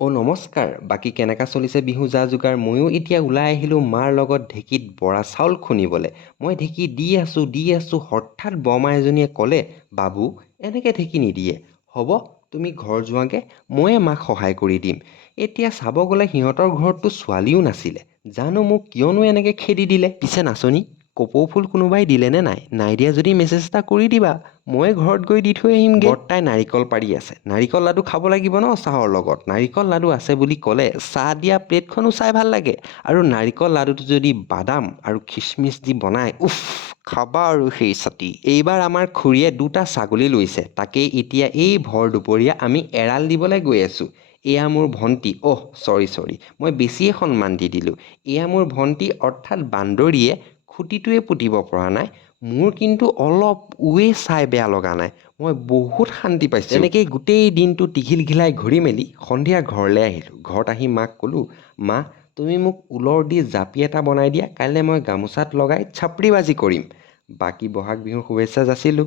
নমস্কাৰ। বাকী কেনেকা চলিছে বিহু যা যোগাৰ? ময়ো এতিয়া ওলাই আহিলোঁ মাৰ লগত ঢেঁকীত বৰা চাউল খুন্দিবলৈ। মই ঢেঁকী দি আছোঁ হঠাৎ বৰমা এজনীয়ে ক'লে, বাবু এনেকৈ ঢেঁকী নিদিয়ে। হ'ব তুমি ঘৰ যোৱাগৈ, ময়ে মাক সহায় কৰি দিম। এতিয়া চাব গ'লে সিহঁতৰ ঘৰততো ছোৱালীও নাছিলে। জানো মোক কিয়নো এনেকৈ খেদি দিলে। পিছে নাচনী কপৌ ফুল কোনোবাই দিলেনে নাই? নাই দিয়া যদি মেছেজ এটা কৰি দিবা, মই ঘৰত গৈ দি থৈ আহিমগৈ। বৰ্তাই নাৰিকল পাৰি আছে। নাৰিকল লাডু খাব লাগিব ন চাহৰ লগত। নাৰিকল লাডু আছে বুলি ক'লে চাহ দিয়া প্লেটখনো চাই ভাল লাগে। আৰু নাৰিকল লাডুটো যদি বাদাম আৰু খিচমিচ দি বনাই, উফ খাবা আৰু সেই চাতি। এইবাৰ আমাৰ খুৰীয়ে 2টা ছাগলী লৈছে। তাকেই এতিয়া এই ভৰ দুপৰীয়া আমি এৰাল দিবলৈ গৈ আছোঁ। এয়া মোৰ ভণ্টি, চৰি মই বেছিয়ে সন্মান দি দিলোঁ। এয়া মোৰ ভণ্টি অৰ্থাৎ বান্দৰীয়ে খুটিটোৱে পুতিব পৰা নাই। মোৰ কিন্তু অলপ চাই বেয়া লগা নাই। মই বহুত শান্তি পাইছোঁ। তেনেকেই গোটেই দিনটো টিঘিলঘিলাই ঘূৰি মেলি সন্ধিয়া ঘৰলৈ আহিলোঁ। ঘৰত আহি মাক ক'লোঁ, মা তুমি মোক ঊলৰ দি জাপি এটা বনাই দিয়া, কাইলৈ মই গামোচাত লগাই চাপৰিবাজি কৰিম। বাকী বহাগ বিহুৰ শুভেচ্ছা যাচিলোঁ।